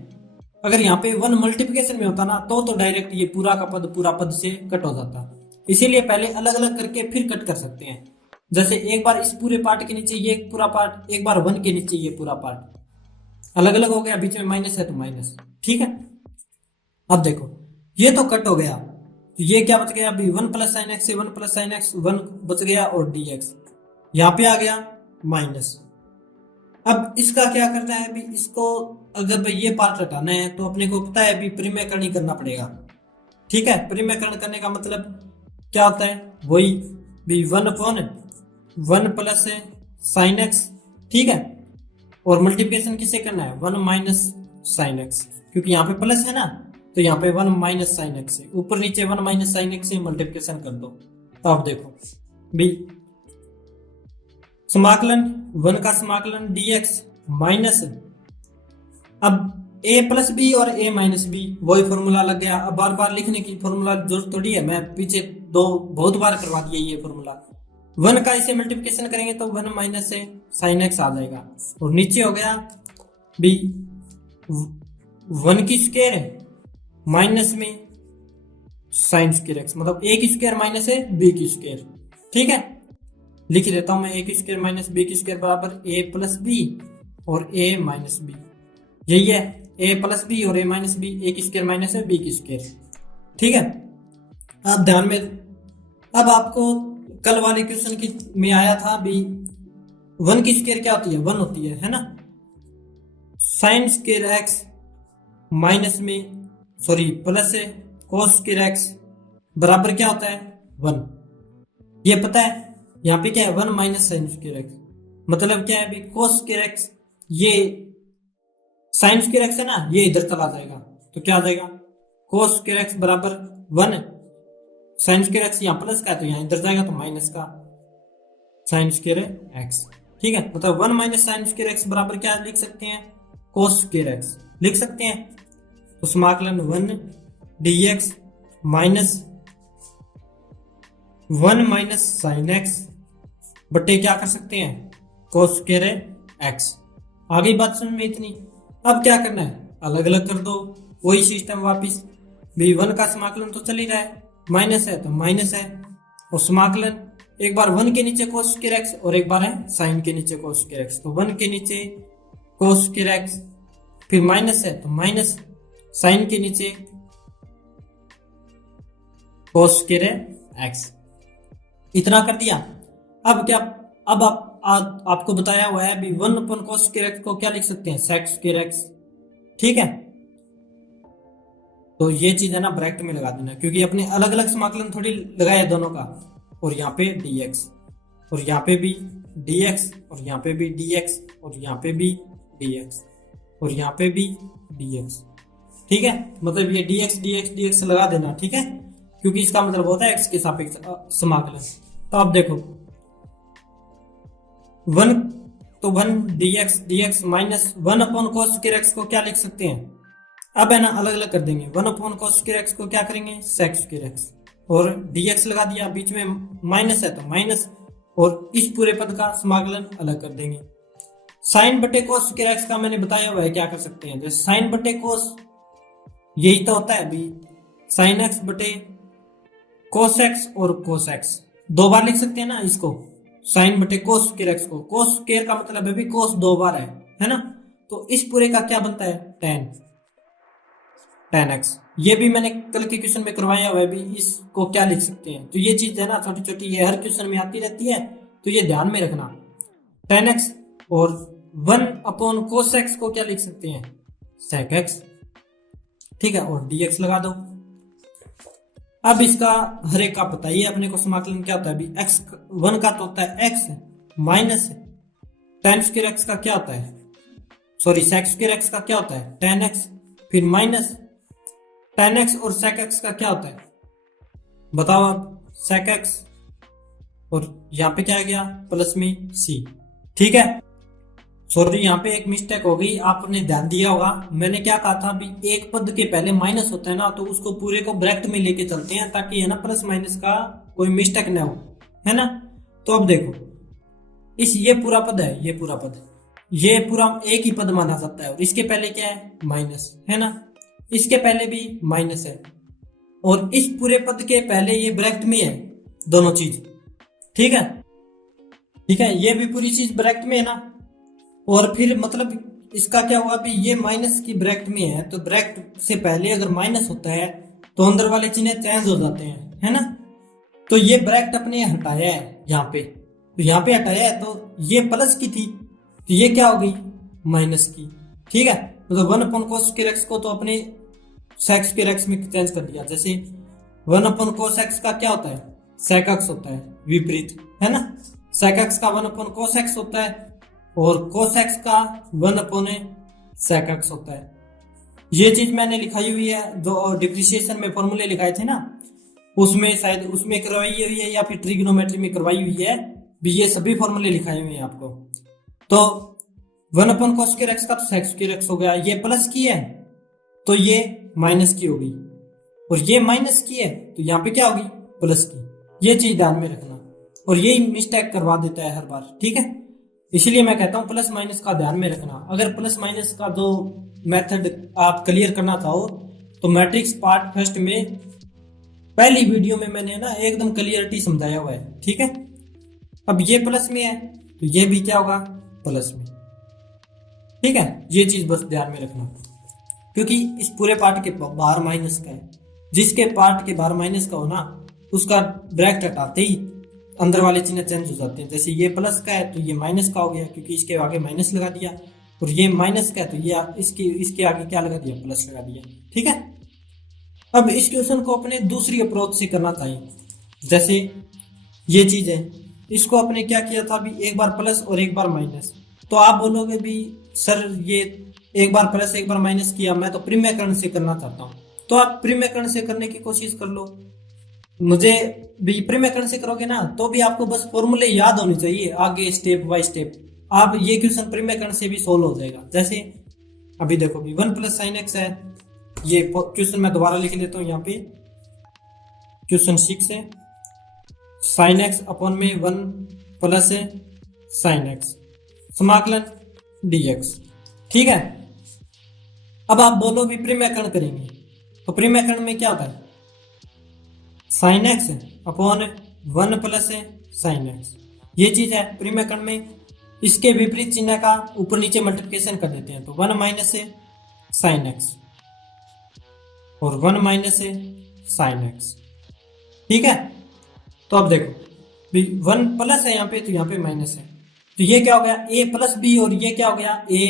अगर यहाँ पे 1 मल्टीप्लिकेशन में होता ना तो डायरेक्ट ये पूरा का पद पूरा पद से कट हो जाता, इसीलिए पहले अलग अलग करके फिर कट कर सकते हैं। जैसे एक बार इस पूरे पार्ट के नीचे ये पूरा पार्ट, एक बार 1 के नीचे ये पूरा पार्ट, अलग अलग हो गया, बीच में माइनस है तो माइनस, ठीक है। अब देखो ये तो कट हो गया, तो ये क्या बच गया अभी 1 प्लस साइन एक्स से 1 प्लस साइन एक्स 1 बच गया, और dx यहाँ पे आ गया माइनस। अब इसका क्या करना है, अभी इसको अगर भाई ये पार्ट हटाना है तो अपने को पता है अभी परिमेयकरण ही करना पड़ेगा। ठीक है, परिमेयकरण करने का मतलब क्या होता है, वही भी 1/1 प्लस साइन एक्स। ठीक है, और मल्टीप्लिकेशन किससे करना है, 1 माइनस साइन एक्स, क्योंकि यहाँ पे प्लस है ना, तो यहाँ पे 1 माइनस साइन एक्स है, ऊपर नीचे 1 माइनस साइन एक्स से मल्टीप्लिकेशन कर दो। तो आप देखो भी समाकलन 1 का समाकलन dx माइनस, अब a प्लस बी और a माइनस बी, वही फॉर्मूला लग गया। अब बार बार लिखने की फॉर्मूला जरूरत थोड़ी है, मैं पीछे बहुत बार करवा दिया ये फॉर्मूला। 1 का इसे मल्टीप्लिकेशन करेंगे तो 1 माइनस से साइन एक्स आ जाएगा, और नीचे हो गया बी 1 की स्क्वायर माइनस में साइन स्क्वायर एक्स, मतलब a की स्क्वायर माइनस है b की स्क्वायर। ठीक है, लिख देता हूं मैं, a की स्क्वायर माइनस b की स्क्वायर बराबर a प्लस बी और a माइनस बी। यही है, a प्लस बी और a माइनस बी, a की स्क्वायर माइनस है b की स्क्वायर। ठीक है, अब ध्यान में, अब आपको कल वाले क्वेश्चन की में आया था भी 1 की स्क्वायर क्या होती है, 1 होती है ना। साइन स्क्वायर एक्स माइनस में सॉरी प्लस है कोस स्क्वायर एक्स बराबर क्या होता है, 1। ये पता है, यहाँ पे क्या है, 1 माइनस साइन स्क्वायर एक्स, मतलब क्या है अभी कोस स्क्वायर एक्स, ये साइन स्क्वायर एक्स है ना, ये इधर चला जाएगा तो क्या आ जाएगा, कोस स्क्वायर एक्स बराबर 1, साइन स्क्वायर एक्स यहाँ प्लस का है तो यहाँ इधर जाएगा तो माइनस का साइन स्क्वायर एक्स। ठीक है, मतलब 1 माइनस साइन स्क्वायर एक्स बराबर क्या लिख सकते हैं, कोस स्क्वायर एक्स लिख सकते हैं। तो समाकलन 1 dx minus 1 minus sine x बट्टे क्या कर सकते हैं, कोस स्क्वायर एक्स। आगे बात समझ में इतनी। अब क्या करना है, अलग अलग कर दो, वही सिस्टम वापिस भी 1 का समाकलन तो चल ही रहा है, माइनस है तो माइनस है, और समाकलन एक बार 1 के नीचे कोस स्क्वायर एक्स और एक बार है साइन के नीचे कोस स्क्वायर एक्स, तो 1 के नीचे कोस स्क्वायर एक्स, फिर माइनस है तो माइनस साइन के नीचे कोस स्क्वायर एक्स। इतना कर दिया। अब क्या, अब आपको बताया हुआ है अभी 1 अपन कोस स्क्वायर एक्स को क्या लिख सकते हैं, सेक स्क्वायर एक्स। ठीक है, तो ये चीज है ना ब्रैकेट में लगा देना, क्योंकि अपने अलग अलग समाकलन थोड़ी लगाए दोनों का, और यहाँ पे dx और यहाँ पे भी dx और यहाँ पे भी dx और यहाँ पे भी dx और यहाँ पे भी dx। ठीक है, मतलब ये dx dx dx लगा देना। ठीक है, क्योंकि इसका मतलब होता है x के सापेक्ष समाकलन। तो आप देखो 1 तो 1 dx dx माइनस 1 अपॉन कोस स्क्वायर एक्स को क्या लिख सकते हैं, अब है ना अलग अलग कर देंगे। 1 अपॉन कोस स्क्वायर एक्स को क्या करेंगे, सेक स्क्वायर एक्स, और dx लगा दिया, बीच में माइनस है तो माइनस, और इस पूरे पद का समाकलन अलग कर देंगे। साइन बटे कोस स्क्वायर एक्स का मैंने बताया हुआ है क्या कर सकते हैं, जैसे साइन बटे कोस, यही तो होता है अभी साइन एक्स बटे कोस एक्स, और कोस एक्स दो बार लिख सकते हैं ना इसको, साइन बटे कोस स्क्वायर एक्स को, कोस स्क्वायर का मतलब है भी कोस दो बार है ना, तो इस पूरे का क्या बनता है, tan एक्स। ये भी मैंने कल के क्वेश्चन में करवाया हुआ है भी, इसको क्या लिख सकते हैं। तो ये चीज है ना छोटी छोटी, ये हर क्वेश्चन में आती रहती है, तो ये ध्यान में रखना। tan एक्स और 1 अपॉन कोस एक्स को क्या लिख सकते हैं, सेक एक्स। ठीक है, और dx लगा दो। अब इसका हर एक का पता है अपने को समाकलन क्या होता है अभी, x 1 का तो होता है x minus tan square x का क्या होता है, सॉरी सेक स्क्वायर एक्स का क्या होता है tan x, फिर माइनस tan x और sec x का क्या होता है बताओ आप, sec x, और यहाँ पे क्या आ गया प्लस में c। ठीक है, सॉरी यहाँ पे एक मिस्टेक हो गई, आपने ध्यान दिया होगा, मैंने क्या कहा था अभी, एक पद के पहले माइनस होता है ना, तो उसको पूरे को ब्रैकेट में लेके चलते हैं ताकि है ना प्लस माइनस का कोई मिस्टेक ना हो, है ना। तो अब देखो ये पूरा पद है, ये पूरा पद, ये पूरा एक ही पद माना जाता है, और इसके पहले क्या है माइनस, है ना, इसके पहले भी माइनस है, और इस पूरे पद के पहले ये ब्रैकेट में है दोनों चीज। ठीक है, ठीक है, ये भी पूरी चीज ब्रैकेट में है ना, और फिर मतलब इसका क्या होगा भी, ये माइनस की ब्रैकेट में है, तो ब्रैकेट से पहले अगर माइनस होता है तो अंदर वाले चिन्ह चेंज हो जाते हैं, है ना। तो ये ब्रैकेट अपने हटाया है यहाँ पे, तो यहाँ पे हटाया है तो ये प्लस की थी, तो ये क्या हो गई माइनस की। ठीक है, मतलब 1 cos स्क्वायर एक्स को तो अपने सेक स्क्वायर एक्स में चेंज कर दिया। जैसे 1 cos एक्स का क्या होता है, सेक एक्स होता है, विपरीत है ना। सेक एक्स का 1 cos एक्स होता है और cos एक्स का 1 सेक एक्स होता है। ये चीज मैंने लिखाई हुई है, जो डिप्रिसिएशन में फॉर्मूले लिखाए थे ना, उसमें शायद उसमें करवाई हुई है या फिर ट्रिग्नोमेट्री में करवाई हुई है भी, ये सभी फॉर्मूले लिखाए हुए हैं आपको। तो 1 cos स्क्वायर एक्स का तो सेक स्क्वायर एक्स हो गया, ये प्लस की है तो ये माइनस की होगी, और ये माइनस की है तो यहाँ पे क्या होगी प्लस की। ये चीज ध्यान में रखना, और यही मिस्टेक करवा देता है हर बार। ठीक है, इसलिए मैं कहता हूँ प्लस माइनस का ध्यान में रखना। अगर प्लस माइनस का जो मेथड आप क्लियर करना चाहो तो मैट्रिक्स पार्ट फर्स्ट में पहली वीडियो में मैंने ना एकदम क्लियरिटी समझाया हुआ है। ठीक है, अब ये प्लस में है तो ये भी क्या होगा प्लस में। ठीक है, ये चीज बस ध्यान में रखना, क्योंकि इस पूरे पार्ट के बाहर माइनस का है। जिसके पार्ट के बाहर माइनस का हो ना, उसका ब्रैकेट हटाते ही अंदर वाले चिन्ह चेंज हो जाते हैं। जैसे ये प्लस का है तो ये माइनस का हो गया, क्योंकि इसके आगे माइनस लगा दिया, और ये माइनस का है तो ये इसके आगे क्या लगा दिया, प्लस लगा दिया। ठीक है, अब इस क्वेश्चन को अपने दूसरी अप्रोच से करना चाहिए। जैसे ये चीज है, इसको अपने क्या किया था अभी, एक बार प्लस और एक बार माइनस। तो आप बोलोगे भी सर ये एक बार प्लस एक बार माइनस किया, मैं तो प्रीमेकरण से करना चाहता हूँ। तो आप प्रीमेकरण से करने की कोशिश कर लो। मुझे भी प्रीमेकरण से करोगे ना तो भी आपको बस फॉर्मूले याद होने चाहिए, आगे स्टेप बाय स्टेप आप ये क्वेश्चन प्रीमेकरण से भी सोल्व हो जाएगा। जैसे अभी देखो भी 1 + sin x है, ये क्वेश्चन मैं दोबारा लिख लेता हूँ यहाँ पे। क्वेश्चन 6 है, sin x अपॉन में 1 + sin x समाकलन dx। ठीक है, अब आप बोलो भी प्रीमेकरण करेंगे तो प्रीमेकरण में क्या होता है, sin x upon 1 + sin x। ये चीज है प्रीमेकरण में। इसके विपरीत चिन्ह का ऊपर नीचे मल्टीप्लिकेशन कर देते हैं, तो 1 - sin x और 1 - sin x। ठीक है, तो अब देखो 1 प्लस है यहाँ पे, तो यहाँ पे माइनस है, तो ये क्या हो गया a + b, और ये क्या हो गया a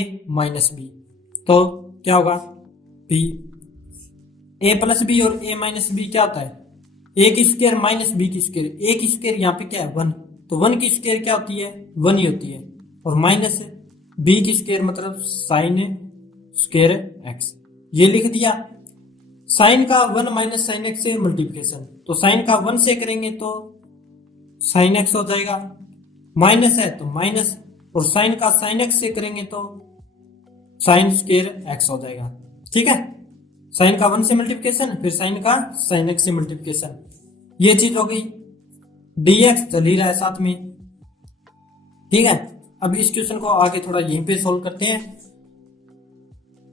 - b। तो क्या होगा b, a + b और a - b क्या होता है, a की स्क्वायर माइनस b की स्क्वायर। a की स्क्वायर यहाँ पे क्या है 1, तो 1 की स्क्वायर क्या होती है 1 ही होती है, और माइनस b की स्क्वायर मतलब sin स्क्वायर x। ये लिख दिया। साइन का 1 - sin x से मल्टीप्लिकेशन, तो साइन का 1 से करेंगे तो sin x हो जाएगा, माइनस है तो माइनस, और साइन का sin x से करेंगे तो sin स्क्वायर x हो जाएगा। ठीक है, साइन का 1 से मल्टीप्लिकेशन, फिर साइन का sin x से मल्टीप्लिकेशन। ये चीज हो गई, dx चल ही रहा है साथ में। ठीक है, अब इस क्वेश्चन को आगे थोड़ा यहीं पे सोल्व करते हैं।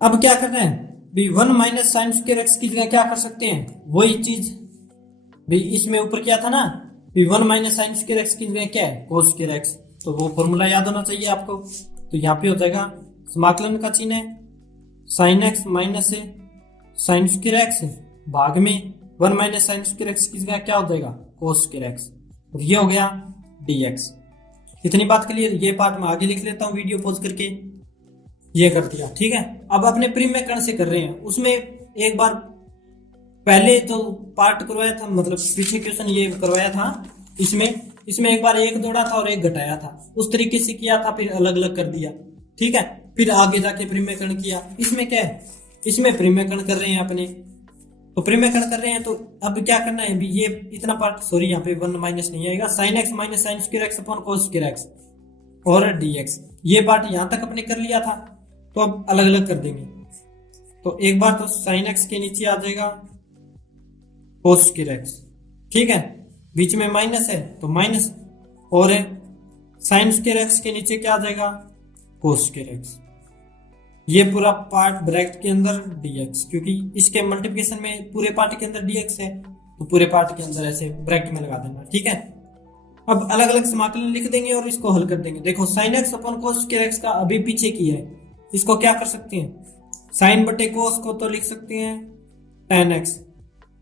अब क्या करना है भी 1 - sin स्क्वायर x की जगह क्या कर सकते हैं, वही चीज भी इसमें ऊपर किया था ना, भी 1 - sin स्क्वायर x की जगह क्या है cos स्क्वायर x। तो वो फॉर्मूला याद होना चाहिए आपको। तो यहाँ पे हो जाएगा समाकलन का चिन्ह है sin x minus sin square x भाग में 1 - sin स्क्वायर x की जगह क्या हो जाएगा cos स्क्वायर x, और ये हो गया dx। इतनी बात के लिए ये पार्ट मैं आगे लिख लेता हूँ वीडियो पॉज करके। ये कर दिया। ठीक है, अब अपने प्रीमेकरण से कर रहे हैं। उसमें एक बार पहले जो पार्ट करवाया था, मतलब पीछे क्वेश्चन ये करवाया था, इसमें एक बार एक जोड़ा था और एक घटाया था, उस तरीके से किया था, फिर अलग अलग कर दिया। ठीक है, फिर आगे जाके प्रीमेकरण किया। इसमें क्या है, इसमें प्रीमेकरण कर रहे हैं अपने, तो प्रीमेकरण कर रहे हैं तो अब क्या करना है भी, ये इतना पार्ट सॉरी यहाँ पे 1 माइनस नहीं आएगा, sin x - sin square x upon cos square x और dx। ये पार्ट यहां तक अपने कर लिया था, तो अब अलग अलग कर देंगे। तो एक बार तो sin x के नीचे आ जाएगा cos स्क्वायर x। ठीक है, बीच में माइनस है तो माइनस, और sin स्क्वायर x के नीचे क्या आ जाएगा cos स्क्वायर x। ये पूरा पार्ट ब्रैकेट के अंदर dx, क्योंकि इसके मल्टीप्लिकेशन में पूरे पार्ट के अंदर dx है, तो पूरे पार्ट के अंदर ऐसे ब्रैकेट में लगा देना। ठीक है, अब अलग अलग समाकलन लिख देंगे और इसको हल कर देंगे। देखो sin x upon cos square x का अभी पीछे किया है, इसको क्या कर सकते हैं, sin बटे cos को तो लिख सकते हैं tan x,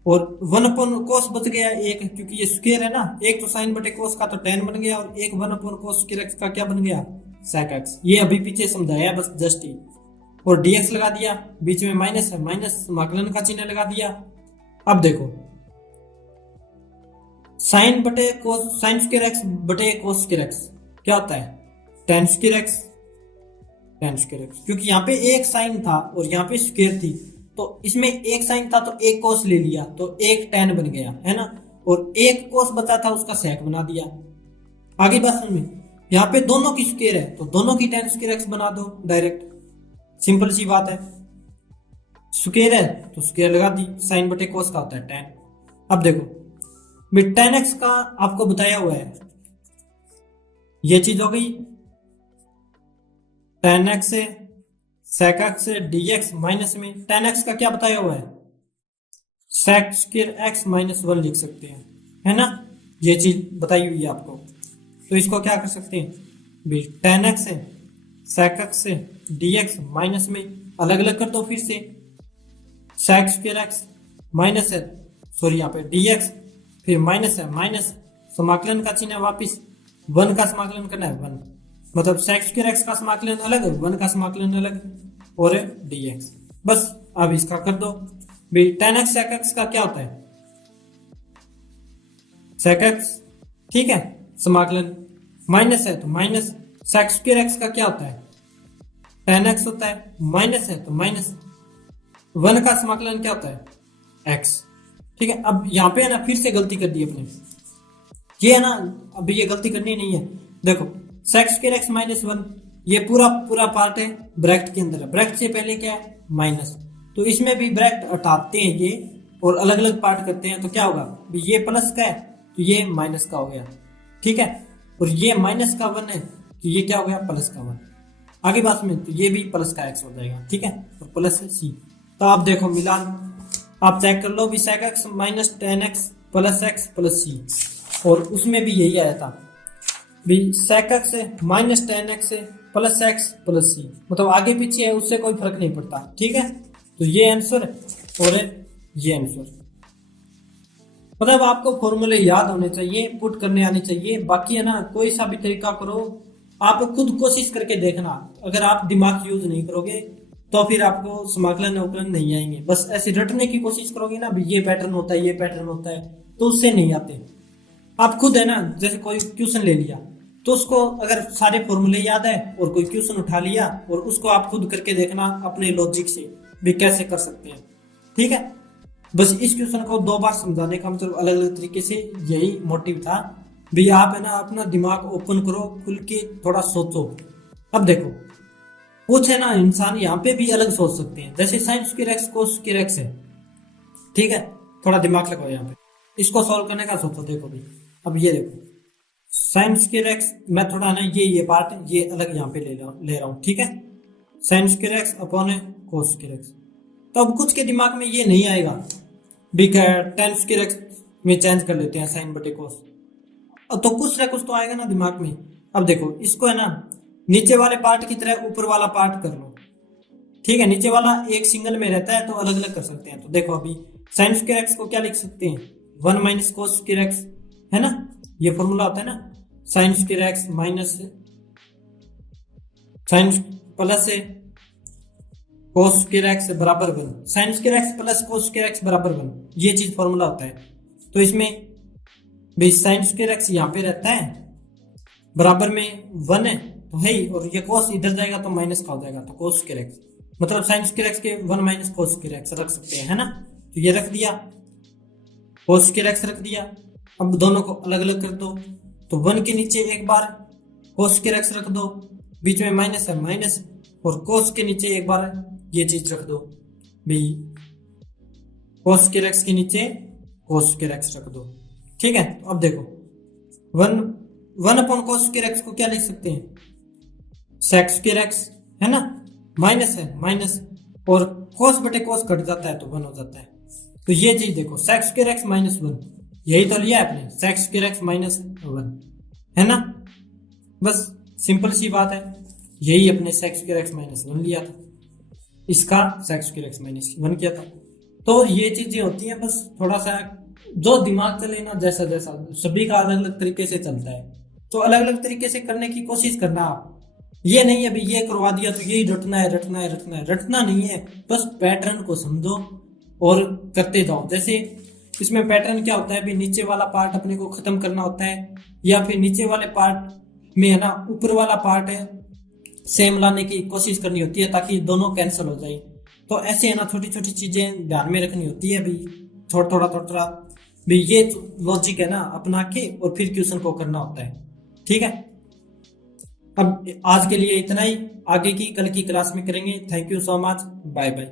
और 1/cos बच गया एक, क्योंकि ये स्क्वायर है ना, एक तो साइन बटे कोस का तो tan बन गया, और एक 1/cos स्क्वायर x का क्या बन गया, sec x। ये अभी पीछे समझाया बस जस्ट ही। और dx लगा दिया, बीच में माइनस है, माइनस समाकलन का चिन्ह लगा दिया। अब देखो साइन बटे कोस, साइन स्क्वायर एक्स बटे कोस स्क्वायर एक्स क्या होता है, tan square x, tan square x. क्योंकि यहाँ पे एक साइन था और यहाँ पे स्क्वायर थी, तो इसमें एक साइन था तो एक कोस ले लिया तो एक tan बन गया, है ना। और एक कोस बचा था उसका सेक बना दिया। आगे बात समझ में, यहाँ पे दोनों की स्क्वायर है तो दोनों की tan स्क्वायर एक्स बना दो डायरेक्ट, सिंपल सी बात है। स्क्वायर है तो स्क्वायर लगा दी, साइन बटे कोस का होता है tan। अब देखो tan x का आपको बताया हुआ है, ये चीज हो गई tan x से sec x से dx माइनस में tan x का क्या बताया हुआ है, sec स्क्वायर x माइनस 1 लिख सकते हैं, है ना। ये चीज बताई हुई है आपको, तो इसको क्या कर सकते हैं भी, tan x से sec x से dx माइनस में अलग अलग कर दो, फिर से sec स्क्वायर x माइनस है, सॉरी यहाँ पे dx, फिर माइनस है, माइनस समाकलन का चिन्ह वापिस 1 का समाकलन करना है 1, मतलब sec स्क्वायर x का समाकलन अलग, 1 का समाकलन अलग, और dx। बस अब इसका कर दो भी, tan x sec x का क्या होता है, sec x, ठीक है, समाकलन माइनस है तो माइनस, sec स्क्वायर x का क्या होता है, tan x होता है, माइनस है तो माइनस 1 का समाकलन क्या होता है, x। ठीक है, अब यहाँ पे है ना फिर से गलती कर दी अपने, ये है ना, अब ये गलती करनी नहीं है। देखो sec स्क्वायर x माइनस 1, ये पूरा पार्ट है ब्रैकेट के अंदर है, ब्रैकेट से पहले क्या है माइनस, तो इसमें भी ब्रैकेट हटाते हैं ये और अलग अलग पार्ट करते हैं, तो क्या होगा, ये प्लस का है तो ये माइनस का हो गया, ठीक है, और ये माइनस का 1 है तो ये क्या हो गया, प्लस का 1। आगे बात में तो ये भी प्लस का x हो जाएगा, ठीक है, और प्लस c। तो आप देखो मिलान आप चेक कर लो भी, sec x minus tan x plus x plus c, और उसमें भी यही आया था भी, sec x से माइनस tan x से प्लस x प्लस c, मतलब आगे पीछे है उससे कोई फर्क नहीं पड़ता, ठीक है। तो ये आंसर और ये आंसर, मतलब आपको फॉर्मूले याद होने चाहिए, पुट करने आने चाहिए, बाकी है ना कोई सा भी तरीका करो, आप खुद कोशिश करके देखना, अगर आप दिमाग यूज नहीं करोगे तो फिर आपको समाकलन अवकलन नहीं आएंगे। बस ऐसे रटने की कोशिश करोगे ना भी, ये पैटर्न होता है, ये पैटर्न होता है, तो उससे नहीं आते। आप खुद है ना, जैसे कोई क्वेश्चन ले लिया तो उसको अगर सारे फॉर्मूले याद है और कोई क्वेश्चन उठा लिया और उसको आप खुद करके देखना अपने लॉजिक से भी कैसे कर सकते हैं, ठीक है। बस इस क्वेश्चन को 2 बार समझाने का मतलब अलग अलग तरीके से यही मोटिव था भी, आप है ना अपना दिमाग ओपन करो, खुल के थोड़ा सोचो। अब देखो कुछ है ना इंसान यहाँ पे भी अलग सोच सकते हैं, जैसे साइन स्क्वायर एक्स कोस स्क्वायर एक्स है, ठीक है, थोड़ा दिमाग लगाओ यहाँ पे, इसको सॉल्व करने का सोचो। देखो भाई अब ये देखो साइन स्क्वायर एक्स, मैं थोड़ा ना ये पार्ट ये अलग यहाँ पे ले रहा हूँ, ठीक है, साइन स्क्वायर एक्स अपॉन कोस स्क्वायर एक्स। तो अब कुछ के दिमाग में ये नहीं आएगा भी, tan स्क्वायर एक्स में चेंज कर लेते हैं साइन बटे कोस, तो कुछ ना कुछ तो आएगा ना दिमाग में। अब देखो इसको है ना नीचे वाले पार्ट की तरह ऊपर वाला पार्ट कर लो, ठीक है, नीचे वाला एक सिंगल में रहता है तो अलग अलग कर सकते हैं। तो देखो अभी साइन स्क्वायर एक्स को क्या लिख सकते हैं, 1 माइनस कोस स्क्वायर एक्स, है ना, ये फॉर्मूला होता है ना, sine square x minus sine plus cos square x बराबर 1, sine square x plus cos square x बराबर 1, ये चीज फॉर्मूला होता है। तो इसमें भाई साइन स्क्वायर एक्स यहाँ पे रहता है, बराबर में 1 है तो है ही, और ये कोस इधर जाएगा तो माइनस का हो जाएगा, तो कोस स्क्वायर एक्स, मतलब साइन स्क्वायर एक्स के 1 माइनस कोस स्क्वायर एक्स रख सकते हैं, है ना। तो ये रख दिया, कोस स्क्वायर एक्स रख दिया। अब दोनों को अलग अलग कर दो, तो 1 के नीचे एक बार कोस स्क्वायर एक्स रख दो, बीच में माइनस है माइनस, और कोस के नीचे एक बार ये चीज रख दो भी, कोस स्क्वायर एक्स के नीचे कोस स्क्वायर एक्स रख दो, ठीक है। तो अब देखो 1 अपॉन कोस स्क्वायर एक्स को क्या लिख सकते हैं, सेक स्क्वायर एक्स, है ना, माइनस है माइनस, और कोस बटे कोस कट जाता है तो 1 हो जाता है। तो ये चीज देखो सेक स्क्वायर एक्स माइनस 1, यही तो लिया आपने, सेक स्क्वायर एक्स माइनस 1, है ना। बस सिंपल सी बात है, यही अपने सेक स्क्वायर एक्स माइनस 1 लिया था, इसका सेक स्क्वायर एक्स माइनस 1 किया था। तो ये चीजें होती हैं, बस थोड़ा सा जो दिमाग चले ना, जैसा जैसा सभी का अलग अलग तरीके से चलता है, तो अलग अलग तरीके से करने की कोशिश करना आप। ये नहीं अभी ये करवा दिया तो यही रटना है, रटना है, रटना है, रटना नहीं है। बस पैटर्न को समझो और करते जाओ। जैसे इसमें पैटर्न क्या होता है, अभी नीचे वाला पार्ट अपने को खत्म करना होता है, या फिर नीचे वाले पार्ट में है ना ऊपर वाला पार्ट है सेम लाने की कोशिश करनी होती है, ताकि दोनों कैंसिल हो जाए। तो ऐसे है ना छोटी छोटी चीजें ध्यान में रखनी होती है। अभी थोड़ा थोड़ा थोड़ा थोड़ा भी ये लॉजिक है ना अपना के और फिर क्वेश्चन को करना होता है। ठीक है, अब आज के लिए इतना ही, आगे की कल की क्लास में करेंगे। Thank you so much, bye bye.